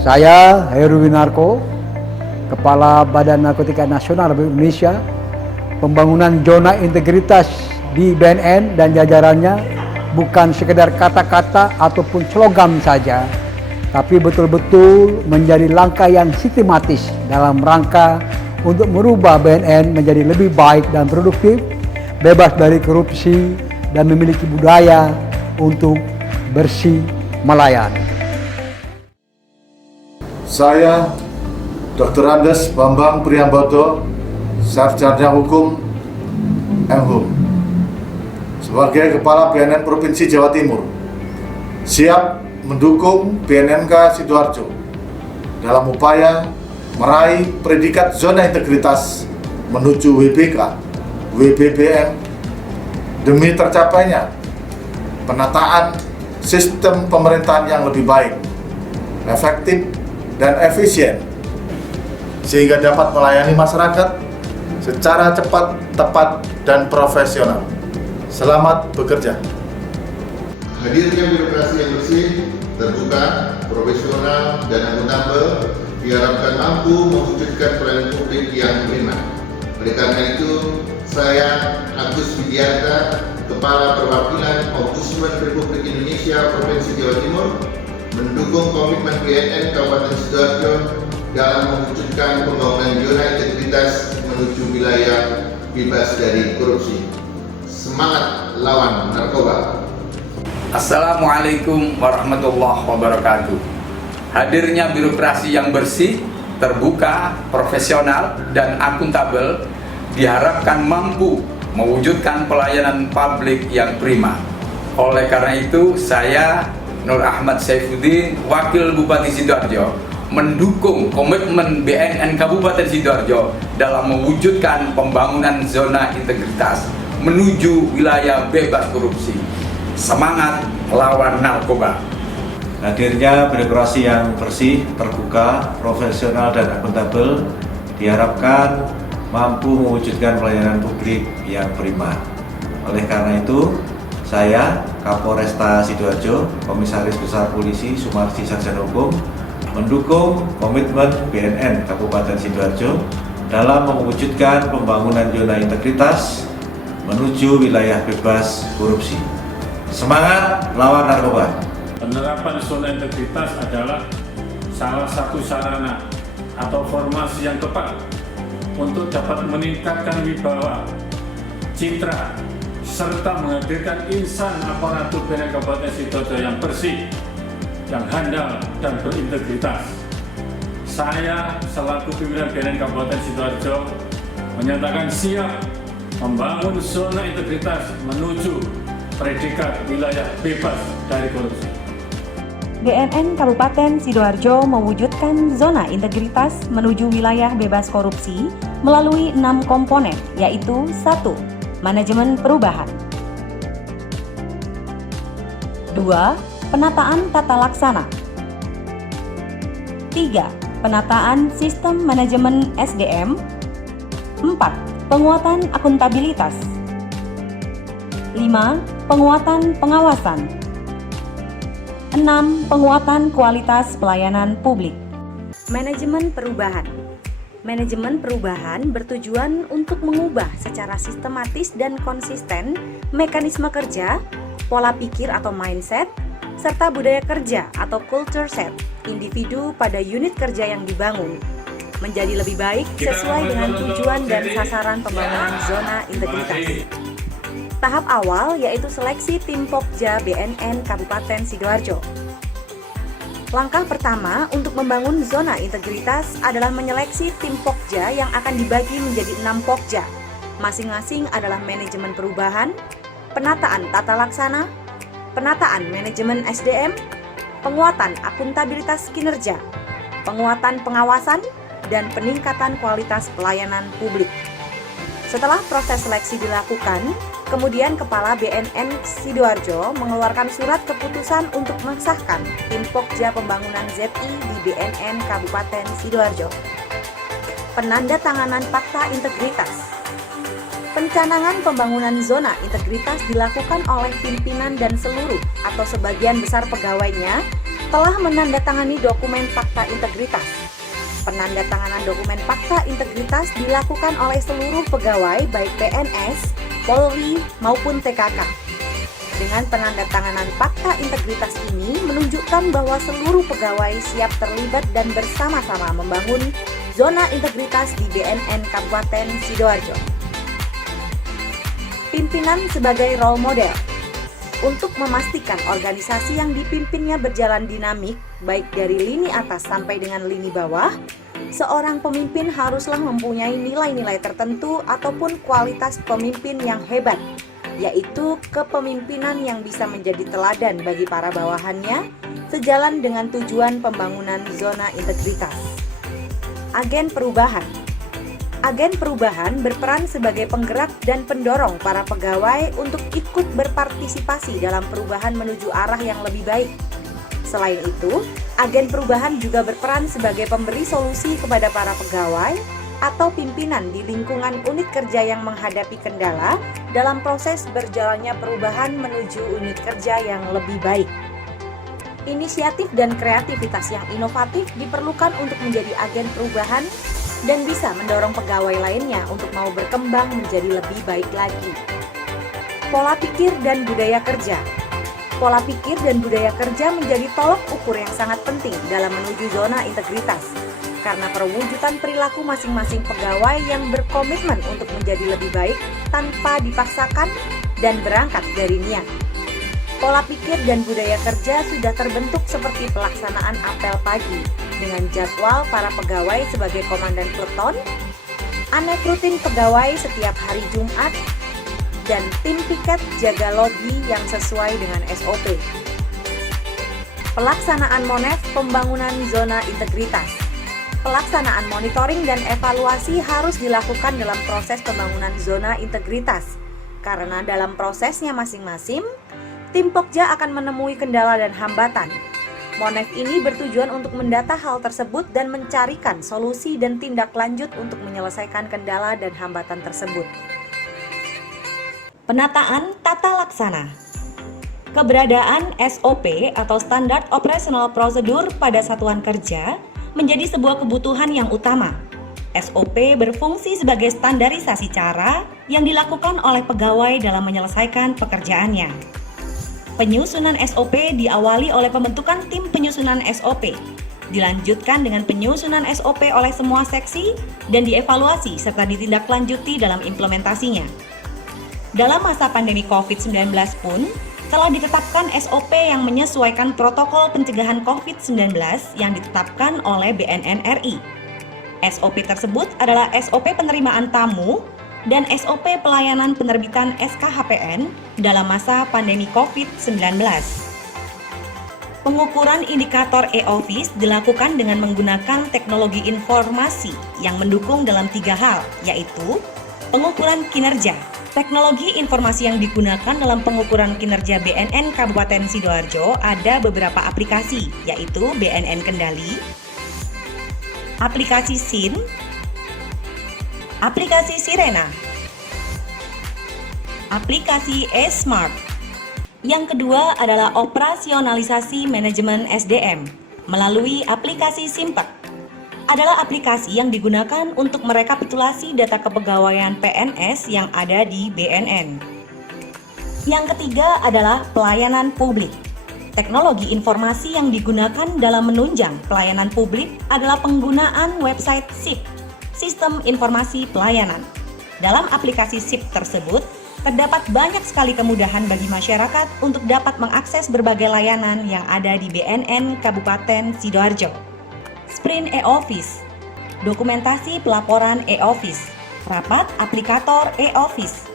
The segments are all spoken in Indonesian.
Saya Heru Winarko, Kepala Badan Narkotika Nasional Republik Indonesia. Pembangunan zona integritas di BNN dan jajarannya bukan sekedar kata-kata ataupun slogan saja, tapi betul-betul menjadi langkah yang sistematis dalam rangka untuk merubah BNN menjadi lebih baik dan produktif, bebas dari korupsi, dan memiliki budaya untuk bersih melayani. Saya Dr. Andes Bambang Priambodo, Sarjana Hukum MHUM, sebagai Kepala BNN Provinsi Jawa Timur, siap mendukung BNNK Sidoarjo dalam upaya meraih predikat zona integritas menuju WBK, WBBM, demi tercapainya penataan sistem pemerintahan yang lebih baik, efektif, dan efisien, sehingga dapat melayani masyarakat secara cepat, tepat, dan profesional. Selamat bekerja. Hadirnya birokrasi yang bersih, terbuka, profesional, dan akuntabel diharapkan mampu mewujudkan pelayanan publik yang prima. Oleh karena itu, saya Agus Widiarta, Kepala Perwakilan Ombudsman Republik Indonesia Provinsi Jawa Timur, mendukung komitmen BNN Kabupaten Sidoarjo dalam mewujudkan pembangunan zona integritas menuju wilayah bebas dari korupsi. Semangat lawan narkoba. Assalamualaikum warahmatullahi wabarakatuh. Hadirnya birokrasi yang bersih, terbuka, profesional, dan akuntabel diharapkan mampu mewujudkan pelayanan publik yang prima. Oleh karena itu, saya Nur Ahmad Saifuddin, Wakil Bupati Sidoarjo, mendukung komitmen BNN Kabupaten Sidoarjo dalam mewujudkan pembangunan zona integritas menuju wilayah bebas korupsi. Semangat lawan narkoba. Hadirnya birokrasi yang bersih, terbuka, profesional, dan akuntabel diharapkan mampu mewujudkan pelayanan publik yang prima. Oleh karena itu, saya, Kapolresta Sidoarjo, Komisaris Besar Polisi Sumarsi Sarjana Hukum, mendukung komitmen BNN Kabupaten Sidoarjo dalam mewujudkan pembangunan zona integritas menuju wilayah bebas korupsi. Semangat lawan narkoba. Penerapan zona integritas adalah salah satu sarana atau formasi yang tepat untuk dapat meningkatkan wibawa, citra, serta menghadirkan insan aparatur BNN Kabupaten Sidoarjo yang bersih, yang handal, dan berintegritas. Saya selaku pimpinan BNN Kabupaten Sidoarjo menyatakan siap membangun zona integritas menuju predikat wilayah bebas dari korupsi. BNN Kabupaten Sidoarjo mewujudkan zona integritas menuju wilayah bebas korupsi melalui 6 komponen, yaitu 1. Manajemen perubahan. 2. Penataan tata laksana. 3. Penataan sistem manajemen SDM. 4. Penguatan akuntabilitas. 5. Penguatan pengawasan. 6. Penguatan kualitas pelayanan publik. Manajemen perubahan. Manajemen perubahan bertujuan untuk mengubah secara sistematis dan konsisten mekanisme kerja, pola pikir atau mindset, serta budaya kerja atau culture set individu pada unit kerja yang dibangun menjadi lebih baik sesuai dengan tujuan dan sasaran pembangunan zona integritas. Tahap awal yaitu seleksi tim Pokja BNN Kabupaten Sidoarjo. Langkah pertama untuk membangun zona integritas adalah menyeleksi tim Pokja yang akan dibagi menjadi 6 Pokja. Masing-masing adalah manajemen perubahan, penataan tata laksana, penataan manajemen SDM, penguatan akuntabilitas kinerja, penguatan pengawasan, dan peningkatan kualitas pelayanan publik. Setelah proses seleksi dilakukan, kemudian Kepala BNN Sidoarjo mengeluarkan surat keputusan untuk mengesahkan tim Pokja Pembangunan ZI di BNN Kabupaten Sidoarjo. Penandatanganan Fakta Integritas. Pencanangan pembangunan zona integritas dilakukan oleh pimpinan dan seluruh atau sebagian besar pegawainya Setelah menandatangani dokumen fakta integritas, penandatanganan dokumen fakta integritas dilakukan oleh seluruh pegawai baik PNS, Polri, maupun TKK. Dengan penandatanganan fakta integritas ini menunjukkan bahwa seluruh pegawai siap terlibat dan bersama-sama membangun zona integritas di BNN Kabupaten Sidoarjo. Pimpinan sebagai role model. Untuk memastikan organisasi yang dipimpinnya berjalan dinamik, baik dari lini atas sampai dengan lini bawah, seorang pemimpin haruslah mempunyai nilai-nilai tertentu ataupun kualitas pemimpin yang hebat, yaitu kepemimpinan yang bisa menjadi teladan bagi para bawahannya, sejalan dengan tujuan pembangunan zona integritas. Agen perubahan. Agen perubahan berperan sebagai penggerak dan pendorong para pegawai untuk ikut berpartisipasi dalam perubahan menuju arah yang lebih baik. Selain itu, agen perubahan juga berperan sebagai pemberi solusi kepada para pegawai atau pimpinan di lingkungan unit kerja yang menghadapi kendala dalam proses berjalannya perubahan menuju unit kerja yang lebih baik. Inisiatif dan kreativitas yang inovatif diperlukan untuk menjadi agen perubahan dan bisa mendorong pegawai lainnya untuk mau berkembang menjadi lebih baik lagi. Pola pikir dan budaya kerja. Pola pikir dan budaya kerja menjadi tolok ukur yang sangat penting dalam menuju zona integritas, karena perwujudan perilaku masing-masing pegawai yang berkomitmen untuk menjadi lebih baik tanpa dipaksakan dan berangkat dari niat. Pola pikir dan budaya kerja sudah terbentuk seperti pelaksanaan apel pagi dengan jadwal para pegawai sebagai komandan peleton, anek rutin pegawai setiap hari Jumat, dan tim piket jaga lobi yang sesuai dengan SOP. Pelaksanaan MONEF pembangunan zona integritas. Pelaksanaan monitoring dan evaluasi harus dilakukan dalam proses pembangunan zona integritas, karena dalam prosesnya masing-masing, tim Pokja akan menemui kendala dan hambatan. MONEF ini bertujuan untuk mendata hal tersebut dan mencarikan solusi dan tindak lanjut untuk menyelesaikan kendala dan hambatan tersebut. Penataan tata laksana. Keberadaan SOP atau Standard Operational Procedure pada satuan kerja menjadi sebuah kebutuhan yang utama. SOP berfungsi sebagai standarisasi cara yang dilakukan oleh pegawai dalam menyelesaikan pekerjaannya. Penyusunan SOP diawali oleh pembentukan tim penyusunan SOP, dilanjutkan dengan penyusunan SOP oleh semua seksi, dan dievaluasi serta ditindaklanjuti dalam implementasinya. Dalam masa pandemi COVID-19 pun, telah ditetapkan SOP yang menyesuaikan protokol pencegahan COVID-19 yang ditetapkan oleh BNN RI. SOP tersebut adalah SOP penerimaan tamu dan SOP pelayanan penerbitan SKHPN dalam masa pandemi COVID-19. Pengukuran indikator e-office dilakukan dengan menggunakan teknologi informasi yang mendukung dalam 3 hal, yaitu pengukuran kinerja. Teknologi informasi yang digunakan dalam pengukuran kinerja BNN Kabupaten Sidoarjo ada beberapa aplikasi, yaitu BNN Kendali, aplikasi SIN, aplikasi Sirena, aplikasi e-Smart. Yang kedua adalah operasionalisasi manajemen SDM melalui aplikasi Simpek. Adalah aplikasi yang digunakan untuk merekapitulasi data kepegawaian PNS yang ada di BNN. Yang ketiga adalah pelayanan publik. Teknologi informasi yang digunakan dalam menunjang pelayanan publik adalah penggunaan website SIP, Sistem Informasi Pelayanan. Dalam aplikasi SIP tersebut, terdapat banyak sekali kemudahan bagi masyarakat untuk dapat mengakses berbagai layanan yang ada di BNN Kabupaten Sidoarjo. Sprint e-office, dokumentasi pelaporan e-office, rapat aplikator e-office,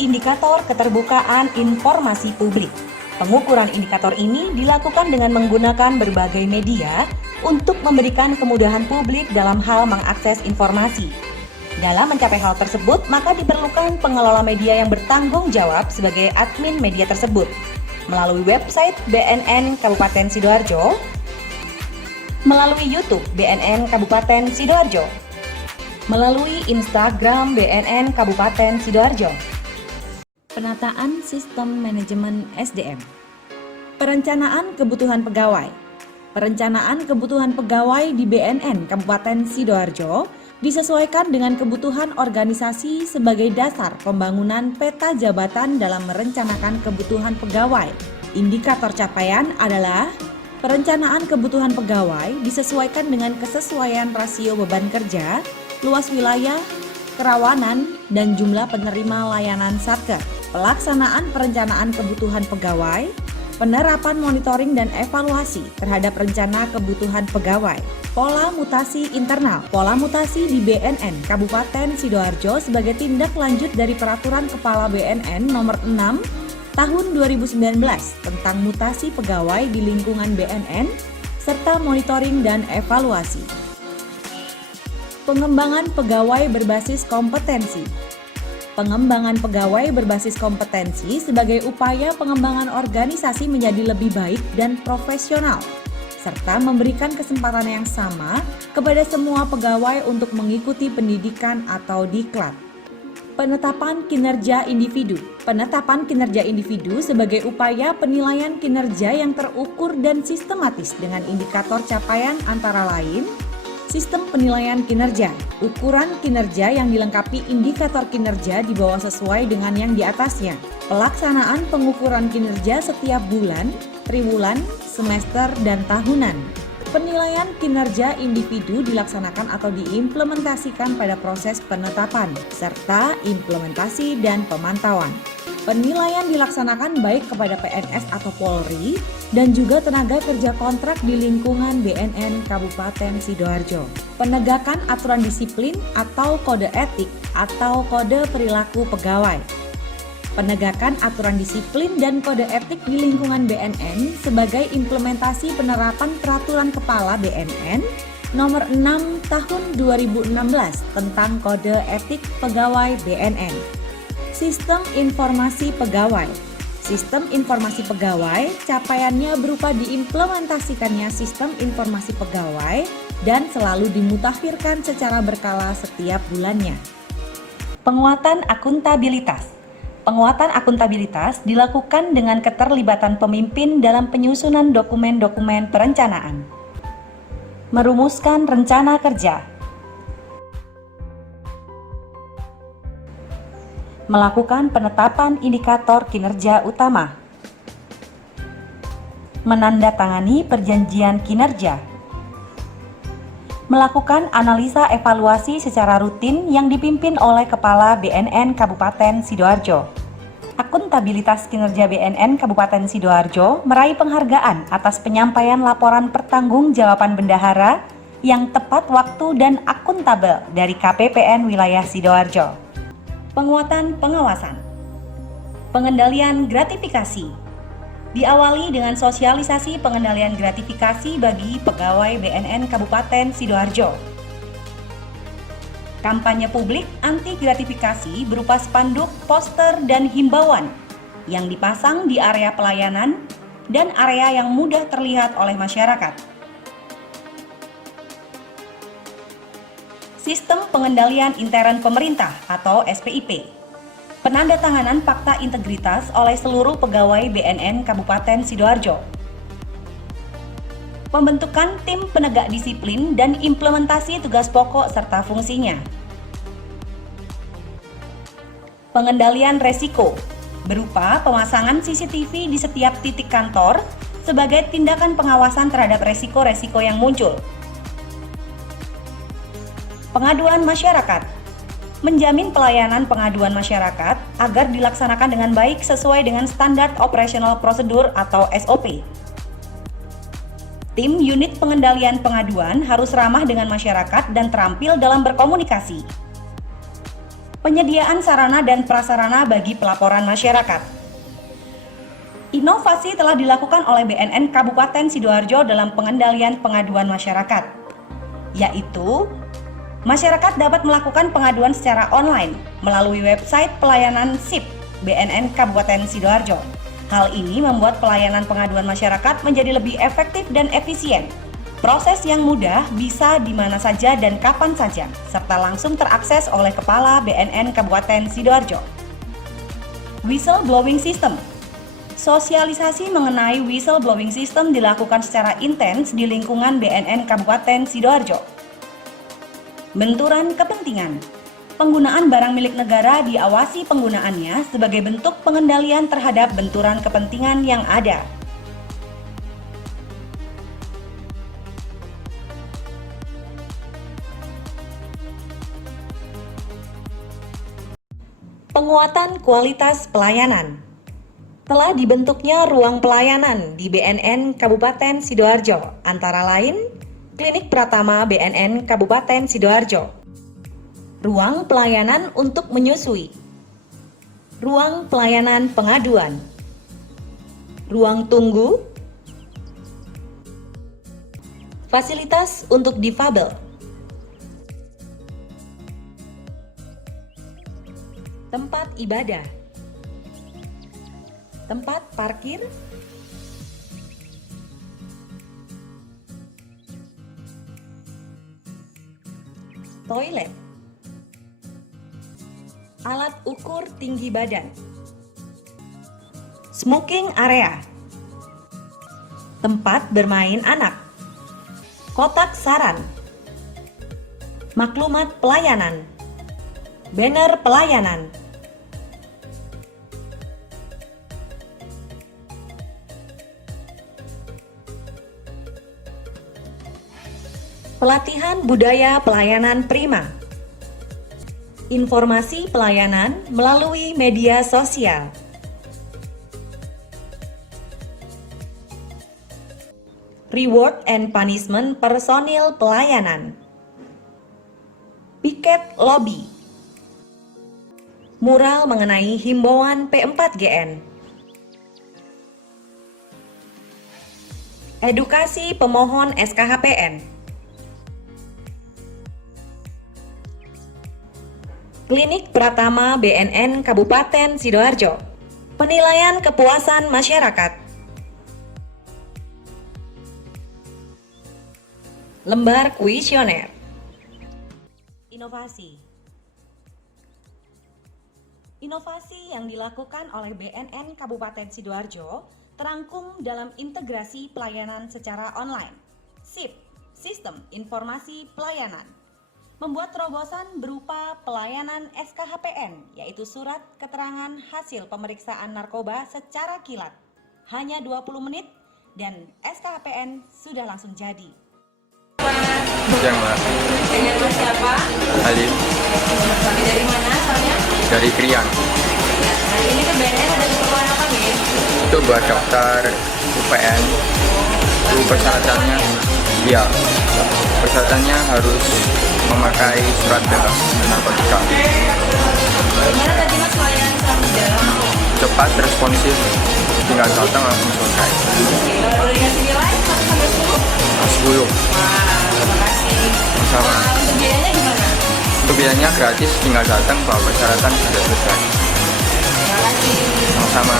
indikator keterbukaan informasi publik. Pengukuran indikator ini dilakukan dengan menggunakan berbagai media untuk memberikan kemudahan publik dalam hal mengakses informasi. Dalam mencapai hal tersebut, maka diperlukan pengelola media yang bertanggung jawab sebagai admin media tersebut melalui website BNN Kabupaten Sidoarjo, melalui YouTube BNN Kabupaten Sidoarjo, melalui Instagram BNN Kabupaten Sidoarjo. Penataan sistem manajemen SDM. Perencanaan kebutuhan pegawai. Perencanaan kebutuhan pegawai di BNN Kabupaten Sidoarjo disesuaikan dengan kebutuhan organisasi sebagai dasar pembangunan peta jabatan dalam merencanakan kebutuhan pegawai. Indikator capaian adalah perencanaan kebutuhan pegawai disesuaikan dengan kesesuaian rasio beban kerja, luas wilayah, kerawanan, dan jumlah penerima layanan Satker. Pelaksanaan perencanaan kebutuhan pegawai, penerapan monitoring dan evaluasi terhadap rencana kebutuhan pegawai. Pola mutasi internal. Pola mutasi di BNN Kabupaten Sidoarjo sebagai tindak lanjut dari Peraturan Kepala BNN Nomor 6 Tahun 2019 tentang mutasi pegawai di lingkungan BNN serta monitoring dan evaluasi. Pengembangan pegawai berbasis kompetensi. Pengembangan pegawai berbasis kompetensi sebagai upaya pengembangan organisasi menjadi lebih baik dan profesional, serta memberikan kesempatan yang sama kepada semua pegawai untuk mengikuti pendidikan atau diklat. Penetapan kinerja individu. Penetapan kinerja individu sebagai upaya penilaian kinerja yang terukur dan sistematis dengan indikator capaian antara lain sistem penilaian kinerja, ukuran kinerja yang dilengkapi indikator kinerja di bawah sesuai dengan yang di atasnya, pelaksanaan pengukuran kinerja setiap bulan, triwulan, semester, dan tahunan. Penilaian kinerja individu dilaksanakan atau diimplementasikan pada proses penetapan, serta implementasi dan pemantauan. Penilaian dilaksanakan baik kepada PNS atau Polri dan juga tenaga kerja kontrak di lingkungan BNN Kabupaten Sidoarjo. Penegakan aturan disiplin atau kode etik atau kode perilaku pegawai. Penegakan aturan disiplin dan kode etik di lingkungan BNN sebagai implementasi penerapan Peraturan Kepala BNN Nomor 6 Tahun 2016 tentang Kode Etik Pegawai BNN. Sistem Informasi Pegawai. Sistem Informasi Pegawai capaiannya berupa diimplementasikannya Sistem Informasi Pegawai dan selalu dimutakhirkan secara berkala setiap bulannya. Penguatan akuntabilitas. Penguatan akuntabilitas dilakukan dengan keterlibatan pemimpin dalam penyusunan dokumen-dokumen perencanaan. Merumuskan rencana kerja. Melakukan penetapan indikator kinerja utama, menandatangani perjanjian kinerja, melakukan analisa evaluasi secara rutin yang dipimpin oleh Kepala BNN Kabupaten Sidoarjo. Akuntabilitas kinerja BNN Kabupaten Sidoarjo meraih penghargaan atas penyampaian laporan pertanggungjawaban bendahara yang tepat waktu dan akuntabel dari KPPN Wilayah Sidoarjo. Penguatan pengawasan. Pengendalian gratifikasi. Diawali dengan sosialisasi pengendalian gratifikasi bagi pegawai BNN Kabupaten Sidoarjo. Kampanye publik anti gratifikasi berupa spanduk, poster, dan himbauan yang dipasang di area pelayanan dan area yang mudah terlihat oleh masyarakat. Sistem Pengendalian Intern Pemerintah atau SPIP. Penandatanganan Fakta Integritas oleh seluruh pegawai BNN Kabupaten Sidoarjo. Pembentukan tim penegak disiplin dan implementasi tugas pokok serta fungsinya. Pengendalian resiko berupa pemasangan CCTV di setiap titik kantor sebagai tindakan pengawasan terhadap resiko-resiko yang muncul. Pengaduan masyarakat. Menjamin pelayanan pengaduan masyarakat agar dilaksanakan dengan baik sesuai dengan standar operasional prosedur atau SOP. Tim unit pengendalian pengaduan harus ramah dengan masyarakat dan terampil dalam berkomunikasi. Penyediaan sarana dan prasarana bagi pelaporan masyarakat. Inovasi telah dilakukan oleh BNN Kabupaten Sidoarjo dalam pengendalian pengaduan masyarakat, yaitu masyarakat dapat melakukan pengaduan secara online melalui website pelayanan SIP BNN Kabupaten Sidoarjo. Hal ini membuat pelayanan pengaduan masyarakat menjadi lebih efektif dan efisien. Proses yang mudah bisa di mana saja dan kapan saja, serta langsung terakses oleh Kepala BNN Kabupaten Sidoarjo. Whistleblowing System. Sosialisasi mengenai whistleblowing system dilakukan secara intens di lingkungan BNN Kabupaten Sidoarjo. Benturan kepentingan. Penggunaan barang milik negara diawasi penggunaannya sebagai bentuk pengendalian terhadap benturan kepentingan yang ada. Penguatan kualitas pelayanan. Telah dibentuknya ruang pelayanan di BNN Kabupaten Sidoarjo, antara lain Klinik Pratama BNN Kabupaten Sidoarjo, ruang pelayanan untuk menyusui, ruang pelayanan pengaduan, ruang tunggu, fasilitas untuk difabel, tempat ibadah, tempat parkir, toilet, alat ukur tinggi badan, smoking area, tempat bermain anak, kotak saran, maklumat pelayanan, banner pelayanan, pelatihan budaya pelayanan prima, informasi pelayanan melalui media sosial, reward and punishment personil pelayanan, piket lobby, mural mengenai himbauan P4GN, edukasi pemohon SKHPN, Klinik Pratama BNN Kabupaten Sidoarjo, penilaian kepuasan masyarakat, lembar kuesioner, inovasi. Inovasi yang dilakukan oleh BNN Kabupaten Sidoarjo terangkum dalam integrasi pelayanan secara online, SIP, Sistem Informasi Pelayanan. Membuat terobosan berupa pelayanan SKHPN, yaitu surat keterangan hasil pemeriksaan narkoba secara kilat. Hanya 20 menit dan SKHPN sudah langsung jadi. Yang Mbak. Dengan Mas siapa? Halim. Kami dari mana asalnya? Dari Krian. Hari ini ke BNN ada keperluan apa nih? Itu buat daftar UPN. Itu persyaratannya, ya, persyaratannya harus memakai surat bebas narkotika. Gimana tadi Mas pelayanan selama di dalam? Cepat, responsif, tinggal datang langsung selesai. Boleh dikasih nilai 1 sampai 10? 10. Wah, terima kasih. Sama. Untuk biayanya gimana? Untuk biayanya gratis, tinggal datang bawa persyaratan sudah selesai. Terima kasih. Sama-sama.